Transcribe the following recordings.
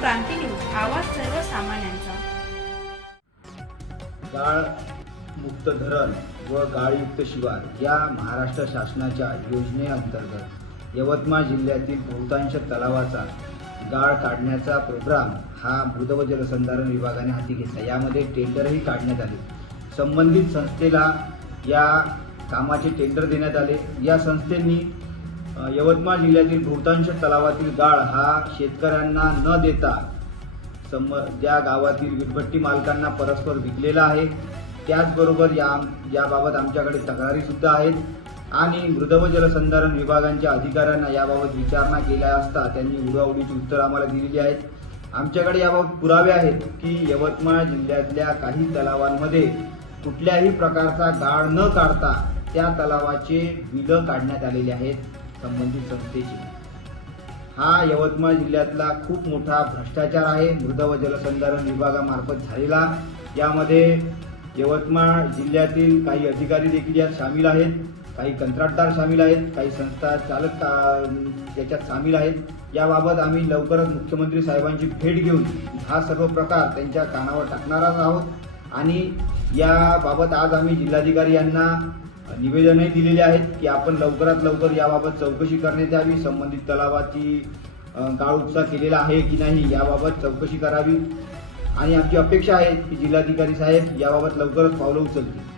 क्रांती news, आवाज सर्वसामान्यांचा। गाळ मुक्त धरण व गाळयुक्त शिवार या महाराष्ट्र शासनाच्या योजनेअंतर्गत यवतमाळ जिल्ह्यातील बहुतांश तलावाचा गाळ काढण्याचा प्रोग्राम हा मृद व जलसंधारण विभागाने हाती घेतला। यामध्ये टेंडरही काढण्यात आले। संबंधित संस्थेला या कामाचे टेंडर देण्यात आले। या संस्थेंनी यवतमाळ जिल्ह्यातील बहुतांश तलावातील गाळ हा शेतकऱ्यांना न देता ज्या गावातील वीटभट्टी मालकांना परस्पर विकलेला आहे। त्याचबरोबर याबाबत आमच्याकडे तक्रारी सुद्धा आहेत आणि मृद व जलसंधारण विभागांच्या अधिकाऱ्यांना याबाबत विचारणा केल्या असता त्यांनी उडवाउडीची उत्तरं आम्हाला दिलेली आहेत। आमच्याकडे याबाबत पुरावे आहेत की यवतमाळ जिल्ह्यातल्या काही तलावांमध्ये कुठल्याही प्रकारचा गाळ न काढता त्या तलावाचे बिलं काढण्यात आलेले आहेत संबंधित संस्थेची। हा यवतमाळ जिल्ह्यातला खूप मोठा भ्रष्टाचार आहे मृद व जलसंधारण विभागामार्फत झालेला। यामध्ये यवतमाळ जिल्ह्यातील काही अधिकारी देखील यात सामील आहेत, काही कंत्राटदार सामील आहेत, काही संस्था चालक त्याच्यात सामील आहेत। याबाबत आम्ही लवकरच मुख्यमंत्री साहेबांची भेट घेऊन हा सर्व प्रकार त्यांच्या कानावर टाकणारच आहोत आणि याबाबत आज आम्ही जिल्हाधिकारी यांना निवेदनही दिलेले आहेत की आपण लवकरात लवकर याबाबत चौकशी करण्यात यावी। संबंधित तलावाची गाळ उपसा केलेला आहे की नाही याबाबत चौकशी करावी आणि आमची अपेक्षा आहे की जिल्हाधिकारी साहेब याबाबत लवकरच पावलं उचलतील।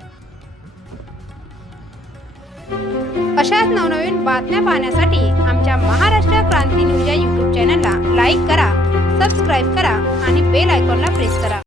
अशाच नवनवीन बातम्या पाहण्यासाठी आमच्या महाराष्ट्र क्रांती न्यूज या YouTube चॅनलला लाईक करा, सबस्क्राईब करा आणि बेल आयकॉनला प्रेस करा।